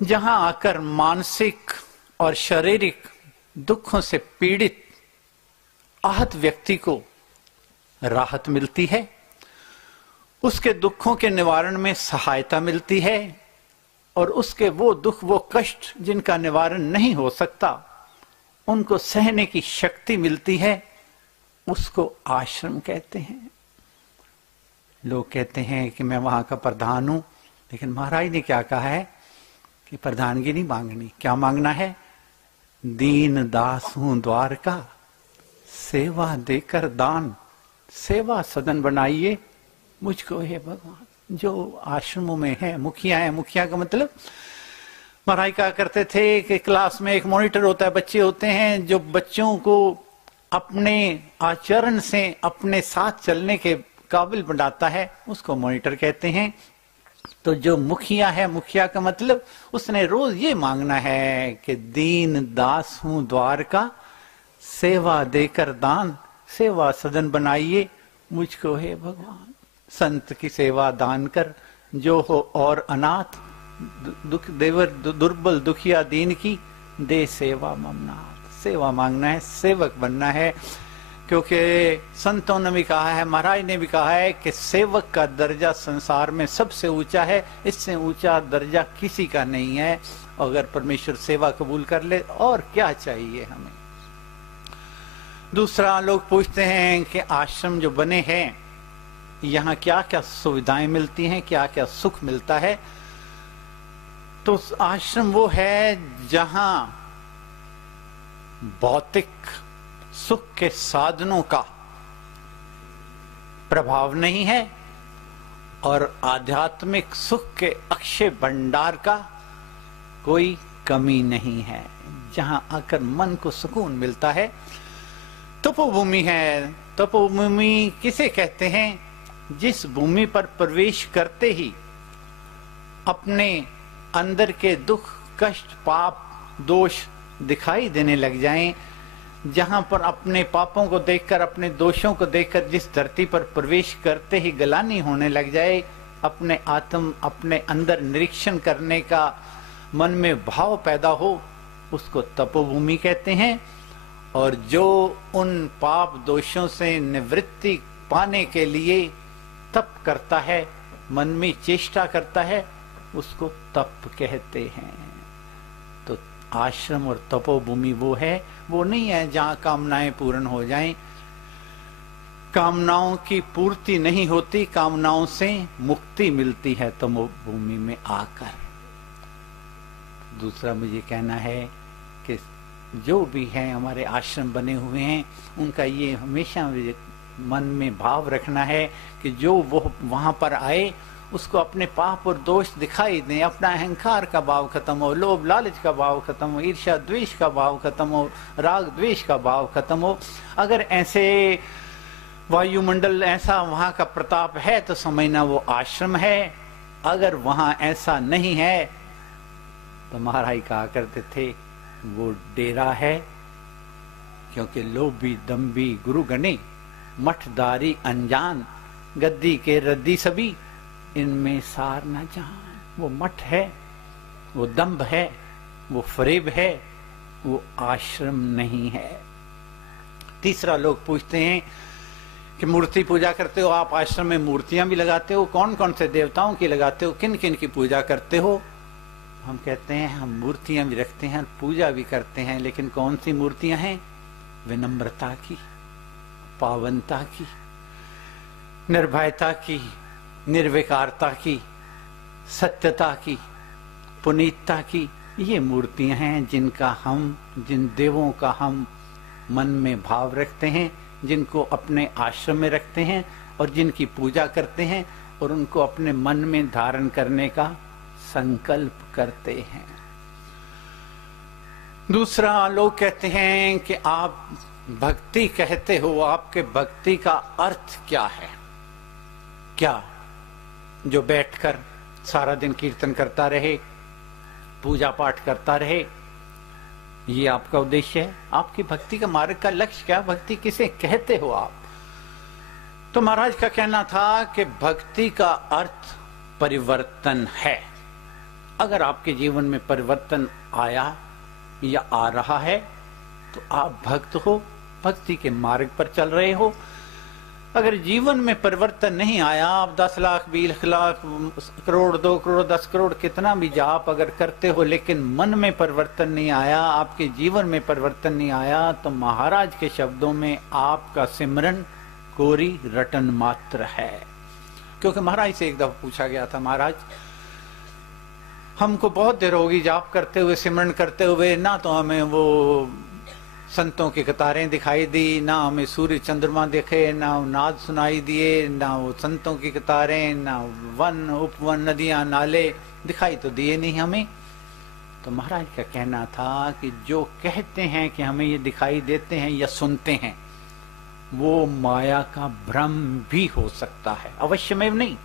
जहां आकर मानसिक और शारीरिक दुखों से पीड़ित आहत व्यक्ति को राहत मिलती है, उसके दुखों के निवारण में सहायता मिलती है, और उसके वो दुख वो कष्ट जिनका निवारण नहीं हो सकता उनको सहने की शक्ति मिलती है, उसको आश्रम कहते हैं। लोग कहते हैं कि मैं वहां का प्रधान हूं, लेकिन महाराज ने क्या कहा है कि प्रधानगी नहीं मांगनी। क्या मांगना है? दीन दास हूं द्वार का, सेवा देकर दान, सेवा सदन बनाइए मुझको हे भगवान। जो आश्रमों में है मुखिया है, मुखिया का मतलब महाराज कहा करते थे कि क्लास में एक मॉनिटर होता है, बच्चे होते हैं जो बच्चों को अपने आचरण से अपने साथ चलने के काबिल बनाता है, उसको मॉनिटर कहते हैं। तो जो मुखिया है, मुखिया का मतलब उसने रोज ये मांगना है कि दीन दास हूं द्वार का, सेवा देकर दान, सेवा सदन बनाइए मुझको हे भगवान। संत की सेवा दान कर, जो हो और अनाथ, दुख देवर दुर्बल दुखिया दीन की, दे सेवा ममनाथ। सेवा मांगना है, सेवक बनना है, क्योंकि संतों ने भी कहा है, महाराज ने भी कहा है कि सेवक का दर्जा संसार में सबसे ऊंचा है, इससे ऊंचा दर्जा किसी का नहीं है। अगर परमेश्वर सेवा कबूल कर ले और क्या चाहिए हमें। दूसरा, लोग पूछते हैं कि आश्रम जो बने हैं यहाँ क्या क्या सुविधाएं मिलती हैं, क्या क्या सुख मिलता है। तो आश्रम वो है जहां भौतिक सुख के साधनों का प्रभाव नहीं है और आध्यात्मिक सुख के अक्षय भंडार का कोई कमी नहीं है, जहां आकर मन को सुकून मिलता है। तपोभूमि है। तपोभूमि किसे कहते हैं? जिस भूमि पर प्रवेश करते ही अपने अंदर के दुख कष्ट पाप दोष दिखाई देने लग जाएं, जहां पर अपने पापों को देखकर अपने दोषों को देखकर जिस धरती पर प्रवेश करते ही गलानी होने लग जाए, अपने अंदर निरीक्षण करने का मन में भाव पैदा हो, उसको तपोभूमि कहते हैं। और जो उन पाप दोषों से निवृत्ति पाने के लिए तप करता है, मन में चेष्टा करता है, उसको तप कहते हैं। तो आश्रम और तपोभूमि वो है, वो नहीं है जहां कामनाएं पूर्ण हो जाएं। कामनाओं की पूर्ति नहीं होती, कामनाओं से मुक्ति मिलती है तपोभूमि में आकर। दूसरा मुझे कहना है कि जो भी हैं हमारे आश्रम बने हुए हैं, उनका ये हमेशा मन में भाव रखना है कि जो वो वहां पर आए उसको अपने पाप और दोष दिखाई दें, अपना अहंकार का भाव खत्म हो, लोभ लालच का भाव खत्म हो, ईर्ष्या द्वेष का भाव खत्म हो, राग द्वेष का भाव खत्म हो। अगर ऐसे वायुमंडल ऐसा वहां का प्रताप है तो समझना वो आश्रम है। अगर वहां ऐसा नहीं है तो महाराज कहा करते थे वो डेरा है, क्योंकि लोभी दम्भी गुरु गणे, मठदारी अनजान, गद्दी के रद्दी सभी, इनमें सार न जान। वो मठ है, वो दंभ है, वो फरेब है, वो आश्रम नहीं है। तीसरा, लोग पूछते हैं कि मूर्ति पूजा करते हो आप, आश्रम में मूर्तियां भी लगाते हो, कौन कौन से देवताओं की लगाते हो, किन किन की पूजा करते हो? हम कहते हैं हम मूर्तियां भी रखते हैं, पूजा भी करते हैं, लेकिन कौन सी मूर्तियां हैं? विनम्रता की, पावनता की, निर्भयता की, निर्विकारता की, सत्यता की, पुनीतता की, ये मूर्तियां हैं जिन देवों का हम मन में भाव रखते हैं, जिनको अपने आश्रम में रखते हैं और जिनकी पूजा करते हैं और उनको अपने मन में धारण करने का संकल्प करते हैं। दूसरा, लोग कहते हैं कि आप भक्ति कहते हो, आपके भक्ति का अर्थ क्या है? क्या जो बैठकर सारा दिन कीर्तन करता रहे, पूजा पाठ करता रहे, ये आपका उद्देश्य है? आपकी भक्ति का मार्ग का लक्ष्य क्या? भक्ति किसे कहते हो आप? तो महाराज का कहना था कि भक्ति का अर्थ परिवर्तन है। अगर आपके जीवन में परिवर्तन आया या आ रहा है तो आप भक्त हो, भक्ति के मार्ग पर चल रहे हो। अगर जीवन में परिवर्तन नहीं आया, आप 10 लाख 20 लाख करोड़ 2 करोड़ 10 करोड़ कितना भी जाप अगर करते हो, लेकिन मन में परिवर्तन नहीं आया, आपके जीवन में परिवर्तन नहीं आया, तो महाराज के शब्दों में आपका सिमरन कोरी रटन मात्र है। क्योंकि महाराज से एक दफा पूछा गया था, महाराज हमको बहुत देर होगी जाप करते हुए, सिमरन करते हुए, ना तो हमें वो संतों की कतारें दिखाई दी, ना हमें सूर्य चंद्रमा दिखे, ना नाद सुनाई दिए, ना वो संतों की कतारें, ना वन उपवन नदियां नाले दिखाई तो दिए नहीं हमें। तो महाराज का कहना था कि जो कहते हैं कि हमें ये दिखाई देते हैं या सुनते हैं, वो माया का भ्रम भी हो सकता है, अवश्य में नहीं,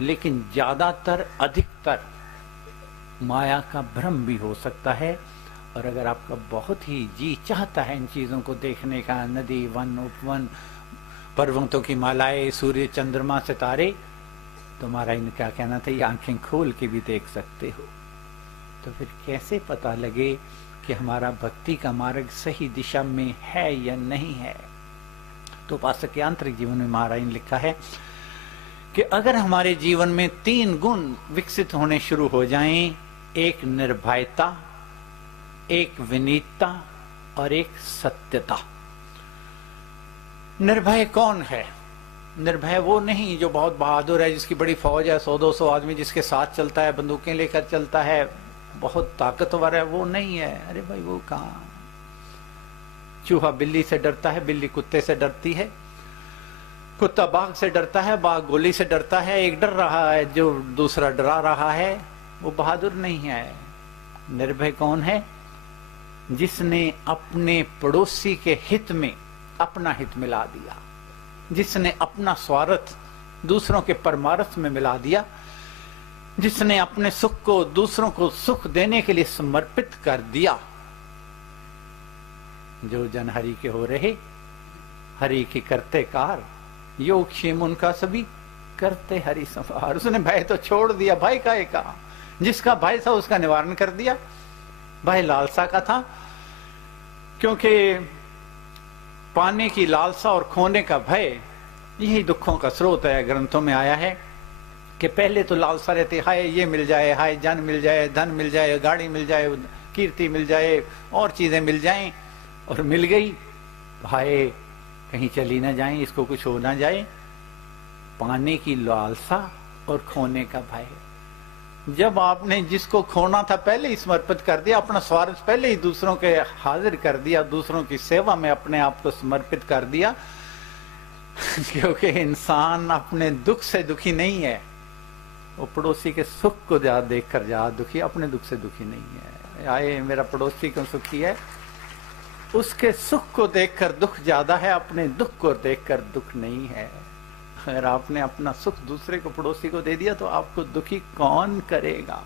लेकिन ज्यादातर अधिकतर माया का भ्रम भी हो सकता है। और अगर आपका बहुत ही जी चाहता है इन चीजों को देखने का, नदी वन उपवन पर्वतों की मालाएं सूर्य चंद्रमा सितारे, तो महाराज ने क्या कहना था, ये आंखें खोल के भी देख सकते हो। तो फिर कैसे पता लगे कि हमारा भक्ति का मार्ग सही दिशा में है या नहीं है? तो उपासक के आंतरिक जीवन में महाराज ने लिखा है कि अगर हमारे जीवन में 3 गुण विकसित होने शुरू हो जाएं, एक निर्भयता, एक विनीतता और एक सत्यता। निर्भय कौन है? निर्भय वो नहीं जो बहुत बहादुर है, जिसकी बड़ी फौज है, 100-200 आदमी जिसके साथ चलता है, बंदूकें लेकर चलता है, बहुत ताकतवर है, वो नहीं है। अरे भाई वो कहाँ? चूहा बिल्ली से डरता है, बिल्ली कुत्ते से डरती है, कुत्ता बाघ से डरता है, बाघ गोली से डरता है। एक डर रहा है, जो दूसरा डरा रहा है, वो बहादुर नहीं है। निर्भय कौन है? जिसने अपने पड़ोसी के हित में अपना हित मिला दिया, जिसने अपना स्वार्थ दूसरों के परमार्थ में मिला दिया, जिसने अपने सुख को दूसरों को सुख देने के लिए समर्पित कर दिया। जो जन हरि के हो रहे, हरि की करते कार, योग क्षेम उनका सभी करते हरि संभार। उसने भय तो छोड़ दिया, भय का एक जिसका भय था उसका निवारण कर दिया। भय लालसा का था, क्योंकि पाने की लालसा और खोने का भय यही दुखों का स्रोत है। ग्रंथों में आया है कि पहले तो लालसा रहती, हाय ये मिल जाए, हाय जन मिल जाए, धन मिल जाए, गाड़ी मिल जाए, कीर्ति मिल जाए, और चीजें मिल जाएं, और मिल गई, हाय कहीं चली ना जाए, इसको कुछ हो ना जाए। पाने की लालसा और खोने का भय। जब आपने जिसको खोना था पहले ही समर्पित कर दिया, अपना स्वार्थ पहले ही दूसरों के हाजिर कर दिया, दूसरों की सेवा में अपने आप को समर्पित कर दिया। क्योंकि इंसान अपने दुख से दुखी नहीं है, वो पड़ोसी के सुख को ज्यादा देखकर ज्यादा दुखी, अपने दुख से दुखी नहीं है। आए मेरा पड़ोसी क्यों सुखी है, उसके सुख को देखकर दुख ज्यादा है, अपने दुख को देखकर दुख नहीं है। अगर आपने अपना सुख दूसरे को, पड़ोसी को दे दिया, तो आपको दुखी कौन करेगा?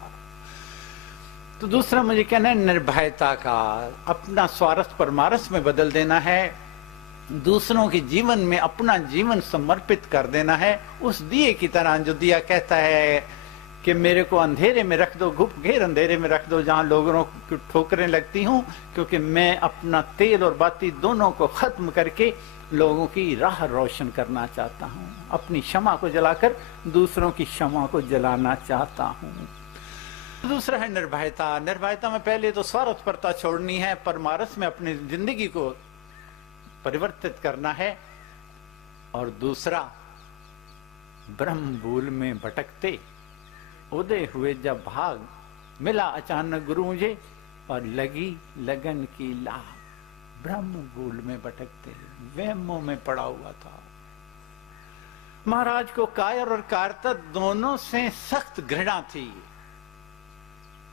तो दूसरा मुझे कहना है निर्भयता का, अपना स्वार्थ परमार्थ में बदल देना है, दूसरों के जीवन में अपना जीवन समर्पित कर देना है। उस दिए की तरह जो दिया कहता है कि मेरे को अंधेरे में रख दो, घुप घेर अंधेरे में रख दो, जहां लोगों को ठोकरें लगती हूं, क्योंकि मैं अपना तेल और बाती दोनों को खत्म करके लोगों की राह रोशन करना चाहता हूं। अपनी क्षमा को जलाकर दूसरों की क्षमा को जलाना चाहता हूं। दूसरा है निर्भयता। निर्भयता में पहले तो स्वार्थपरता छोड़नी है, परमार्थ में अपनी जिंदगी को परिवर्तित करना है। और दूसरा, ब्रह्म भूल में भटकते उदय हुए जब भाग, मिला अचानक गुरु मुझे और लगी लगन की लाह। ब्रह्म भूल में भटकते, वहमों में पड़ा हुआ था। महाराज को कायर और कारता दोनों से सख्त घृणा थी।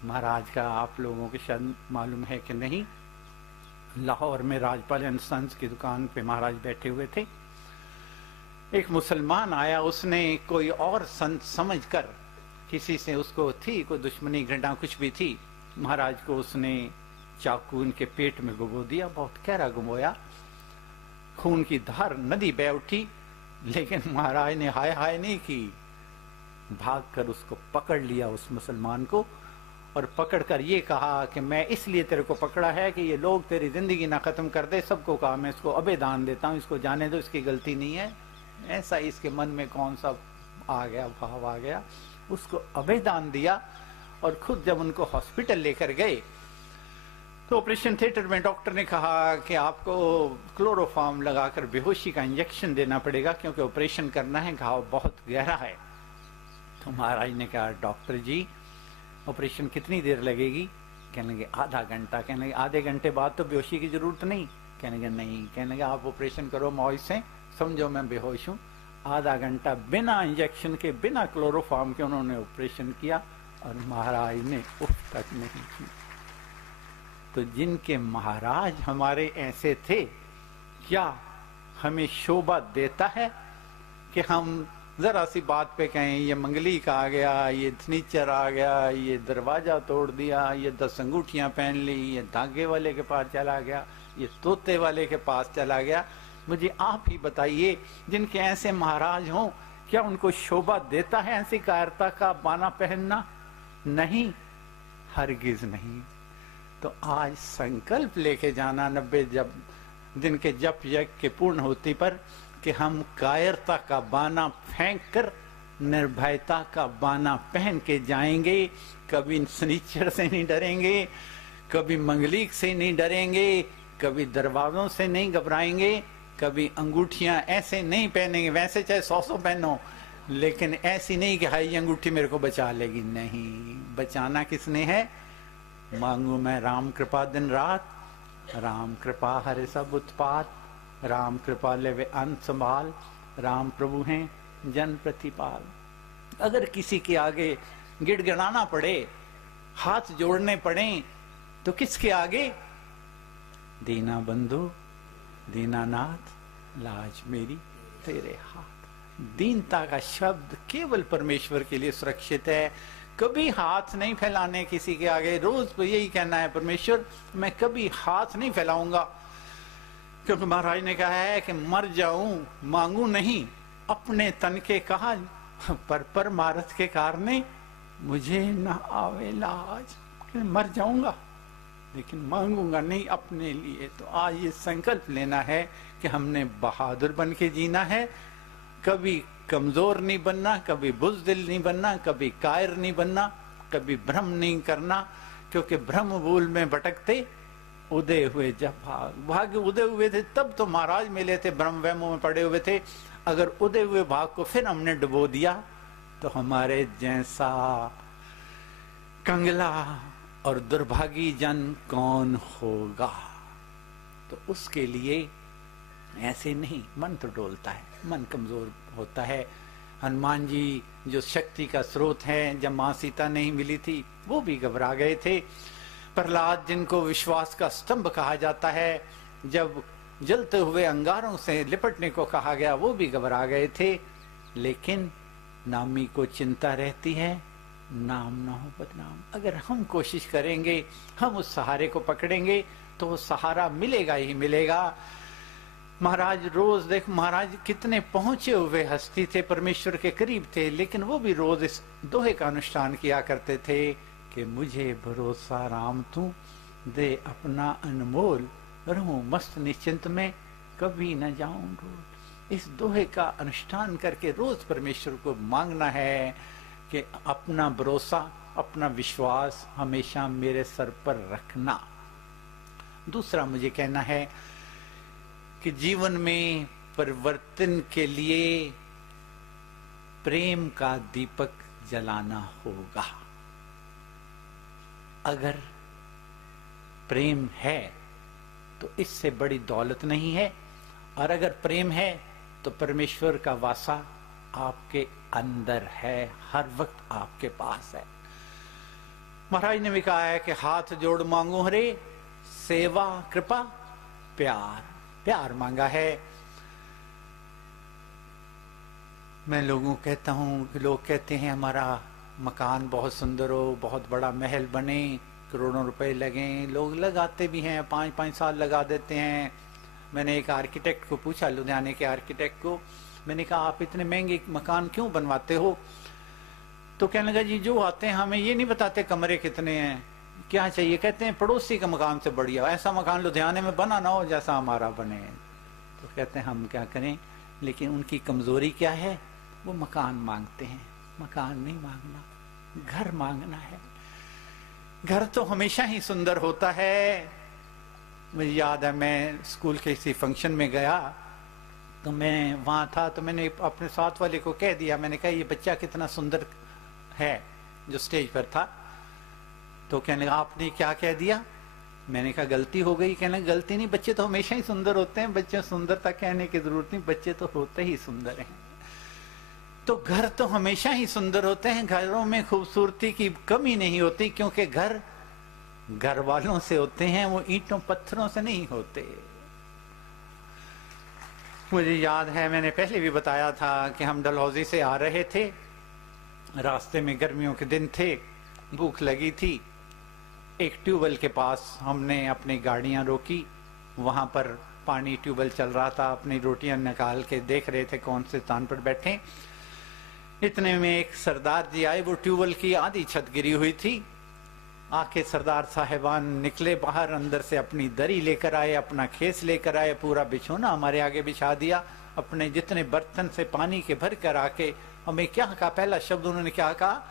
महाराज का आप लोगों को शायद मालूम है कि नहीं, लाहौर में राजपाल एंड सन्स की दुकान पे महाराज बैठे हुए थे। एक मुसलमान आया, उसने कोई और संत समझकर, किसी से उसको थी कोई दुश्मनी घृणा कुछ भी थी, महाराज को उसने चाकू उनके पेट में घुमो दिया, बहुत गहरा घुमोया, खून की धार नदी बह उठी, लेकिन महाराज ने हाय हाय नहीं की। भागकर उसको पकड़ लिया उस मुसलमान को, और पकड़कर ये कहा कि मैं इसलिए तेरे को पकड़ा है कि ये लोग तेरी जिंदगी ना खत्म कर दे। सबको कहा मैं इसको अबे दान देता हूँ, इसको जाने दो, इसकी गलती नहीं है। ऐसा इसके मन में कौन सा आ गया, भाव आ गया, उसको अबे दान दिया। और खुद जब उनको हॉस्पिटल लेकर गए तो ऑपरेशन थिएटर में डॉक्टर ने कहा कि आपको क्लोरोफॉर्म लगाकर बेहोशी का इंजेक्शन देना पड़ेगा क्योंकि ऑपरेशन करना है, घाव बहुत गहरा है। तो महाराज ने कहा डॉक्टर जी ऑपरेशन कितनी देर लगेगी? कहने लगे आधा घंटा। कहने लगे आधे घंटे बाद तो बेहोशी की जरूरत नहीं? कहने लगे नहीं। कहने लगे आप ऑपरेशन करो मौज से, समझो मैं बेहोश हूँ। आधा घंटा बिना इंजेक्शन के, बिना क्लोरोफॉर्म के उन्होंने ऑपरेशन किया और महाराज ने उफ तक नहीं की। तो जिनके महाराज हमारे ऐसे थे, क्या हमें शोभा देता है कि हम जरा सी बात पे कहें ये मंगलीक आ गया, ये थनीचर आ गया, ये दरवाजा तोड़ दिया, ये 10 अंगूठियां पहन ली, ये धागे वाले के पास चला गया, ये तोते वाले के पास चला गया। मुझे आप ही बताइए जिनके ऐसे महाराज हों, क्या उनको शोभा देता है ऐसी कायरता का बाना पहनना? नहीं, हरगिज नहीं। तो आज संकल्प लेके जाना 90 दिन के जप यज्ञ के पूर्ण होती पर कि हम कायरता का बाना फेंक कर निर्भयता का बाना पहन के जाएंगे। कभी सनीचर से नहीं डरेंगे, कभी मंगलीक से नहीं डरेंगे, कभी दरवाजों से नहीं घबराएंगे, कभी अंगूठियां ऐसे नहीं पहनेंगे। वैसे चाहे 100 पहनो, लेकिन ऐसी नहीं कि हाई अंगूठी मेरे को बचा लेगी। नहीं, बचाना किसने है? मांगू मैं राम कृपा दिन रात, राम कृपा हरे सब उत्पात, राम कृपा लेवे अंत संभाल, राम प्रभु हैं जन प्रतिपाल। अगर किसी के आगे गिड़गिड़ाना पड़े, हाथ जोड़ने पड़े, तो किसके आगे? दीना बंधु दीनानाथ, लाज मेरी तेरे हाथ। दीनता का शब्द केवल परमेश्वर के लिए सुरक्षित है। कभी हाथ नहीं फैलाने किसी के आगे। रोज तो यही कहना है परमेश्वर मैं कभी हाथ नहीं फैलाऊंगा, क्योंकि महाराज ने कहा है कि मर जाऊं मांगू नहीं, अपने तन के कहा पर परमार्थ के कारणे मुझे न आवे लाज। मर जाऊंगा लेकिन मांगूंगा नहीं अपने लिए। तो आज ये संकल्प लेना है कि हमने बहादुर बन के जीना है, कभी कमजोर नहीं बनना, कभी बुज़दिल नहीं बनना, कभी कायर नहीं बनना, कभी भ्रम नहीं करना। क्योंकि भ्रम भूल में भटकते उदय हुए जब भाग उदय हुए थे तब तो महाराज मिले थे, भ्रम वहमों में पड़े हुए थे। अगर उदय हुए भाग को फिर हमने डुबो दिया तो हमारे जैसा कंगला और दुर्भागी जन कौन होगा? तो उसके लिए ऐसे नहीं, मन तो डोलता है, मन कमजोर होता है। हनुमान जी जो शक्ति का स्रोत है, जब मां सीता नहीं मिली थी वो भी घबरा गए थे। प्रहलाद जिनको विश्वास का स्तंभ कहा जाता है, जब जलते हुए अंगारों से लिपटने को कहा गया वो भी घबरा गए थे। लेकिन नामी को चिंता रहती है, नाम ना हो बदनाम। अगर हम कोशिश करेंगे, हम उस सहारे को पकड़ेंगे तो वो सहारा मिलेगा ही मिलेगा। महाराज रोज देख, महाराज कितने पहुंचे हुए हस्ती थे, परमेश्वर के करीब थे, लेकिन वो भी रोज इस दोहे का अनुष्ठान किया करते थे कि मुझे भरोसा राम तू दे अपना अनमोल, रहूं मस्त निश्चिंत में कभी न जाऊं डोल। इस दोहे का अनुष्ठान करके रोज परमेश्वर को मांगना है कि अपना भरोसा, अपना विश्वास हमेशा मेरे सर पर रखना। दूसरा मुझे कहना है कि जीवन में परिवर्तन के लिए प्रेम का दीपक जलाना होगा। अगर प्रेम है तो इससे बड़ी दौलत नहीं है, और अगर प्रेम है तो परमेश्वर का वासा आपके अंदर है, हर वक्त आपके पास है। महाराज ने भी कहा है कि हाथ जोड़ मांगो हरे, सेवा कृपा प्यार। प्यार मांगा है। मैं लोगों को कहता हूं कि लोग कहते हैं हमारा मकान बहुत सुंदर हो, बहुत बड़ा महल बने, करोड़ों रुपए लगे। लोग लगाते भी हैं, 5-5 साल लगा देते हैं। मैंने एक आर्किटेक्ट को पूछा, लुधियाने के आर्किटेक्ट को, मैंने कहा आप इतने महंगे मकान क्यों बनवाते हो? तो कहने लगा जी जो आते हैं हमें ये नहीं बताते कमरे कितने हैं, क्या चाहिए, कहते हैं पड़ोसी का मकान से बढ़िया, ऐसा मकान लुधियाने में बना ना हो जैसा हमारा बने। तो कहते हैं हम क्या करें, लेकिन उनकी कमजोरी क्या है, वो मकान मांगते हैं। मकान नहीं मांगना, घर मांगना है। घर तो हमेशा ही सुंदर होता है। मुझे याद है मैं स्कूल के किसी फंक्शन में गया तो मैं वहां था, तो मैंने अपने साथ वाले को कह दिया, मैंने कहा ये बच्चा कितना सुंदर है जो स्टेज पर था। तो कहने लगा आपने क्या कह दिया, मैंने कहा गलती हो गई। कहने लगा गलती नहीं, बच्चे तो हमेशा ही सुंदर होते हैं, बच्चे सुंदरता कहने की जरूरत नहीं, बच्चे तो होते ही सुंदर हैं। तो घर तो हमेशा ही सुंदर होते हैं, घरों में खूबसूरती की कमी नहीं होती, क्योंकि घर घर वालों से होते हैं, वो ईंटों पत्थरों से नहीं होते। मुझे याद है मैंने पहले भी बताया था कि हम डलहौजी से आ रहे थे, रास्ते में गर्मियों के दिन थे, भूख लगी थी। एक ट्यूबवेल के पास हमने अपनी गाड़ियां रोकी, वहां पर पानी ट्यूबवेल चल रहा था, अपनी रोटियां निकाल के देख रहे थे कौन से स्थान पर बैठे। इतने में एक सरदार जी आए, वो ट्यूबवेल की आधी छत गिरी हुई थी। आके सरदार साहिबान निकले बाहर, अंदर से अपनी दरी लेकर आए, अपना खेस लेकर आए, पूरा बिछोना हमारे आगे बिछा दिया, अपने जितने बर्तन से पानी के भर कर आके हमें क्या कहा, पहला शब्द उन्होंने क्या कहा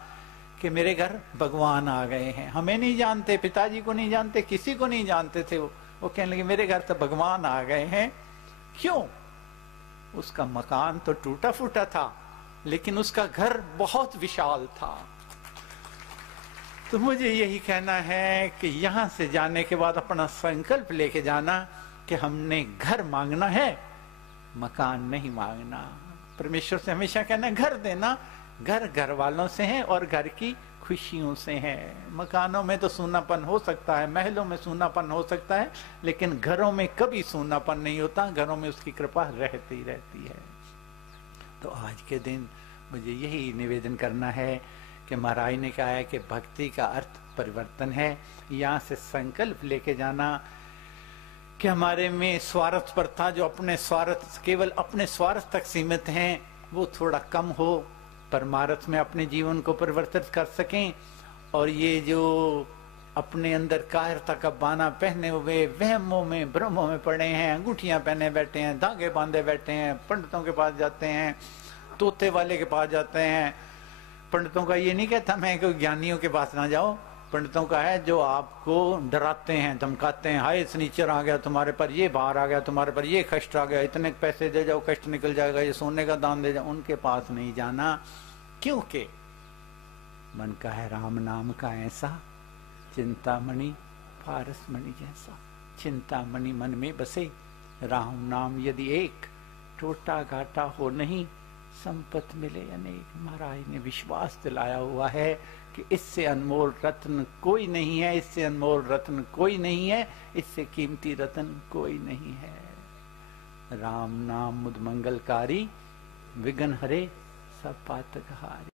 कि मेरे घर भगवान आ गए हैं। हमें नहीं जानते, पिताजी को नहीं जानते, किसी को नहीं जानते थे। वो कहने लगे मेरे घर तो भगवान आ गए हैं। क्यों? उसका मकान तो टूटा फूटा था, लेकिन उसका घर बहुत विशाल था। तो मुझे यही कहना है कि यहां से जाने के बाद अपना संकल्प लेके जाना कि हमने घर मांगना है, मकान नहीं मांगना। परमेश्वर से हमेशा कहना घर देना, घर घर वालों से है और घर की खुशियों से है। मकानों में तो सूनापन हो सकता है, महलों में सूनापन हो सकता है, लेकिन घरों में कभी सूनापन नहीं होता, घरों में उसकी कृपा रहती रहती है। तो आज के दिन मुझे यही निवेदन करना है कि महाराज ने कहा है कि भक्ति का अर्थ परिवर्तन है। यहाँ से संकल्प लेके जाना कि हमारे में स्वार्थ पर था, जो अपने स्वार्थ, केवल अपने स्वार्थ तक सीमित हैं, वो थोड़ा कम हो, परमार्थ में अपने जीवन को परिवर्तित कर सकें। और ये जो अपने अंदर कायरता का बाना पहने हुए वहमों में भ्रमों में पड़े हैं, अंगूठियां पहने बैठे हैं, धागे बांधे बैठे हैं, पंडितों के पास जाते हैं, तोते वाले के पास जाते हैं। पंडितों का ये नहीं कहता मैं कि ज्ञानियों के पास ना जाओ, पंडितों का है जो आपको डराते हैं, धमकाते हैं, हाय सनीचर आ गया तुम्हारे पर, ये बाहर आ गया तुम्हारे पर, ये कष्ट आ गया, इतने पैसे दे जाओ कष्ट निकल जाएगा, ये सोने का दान दे जाओ। उनके पास नहीं जाना, क्योंकि मन का है राम नाम का ऐसा, चिंतामणि पारस मणि जैसा। चिंतामणि मन में बसे, राम नाम यदि एक, टोटा घाटा हो नहीं, संपत्ति मिले अनेक। महाराज ने विश्वास दिलाया हुआ है कि इससे अनमोल रत्न कोई नहीं है, इससे अनमोल रत्न कोई नहीं है, इससे कीमती रत्न कोई नहीं है। राम नाम मुद मंगलकारी, विघ्न हरे सब पातक हारे।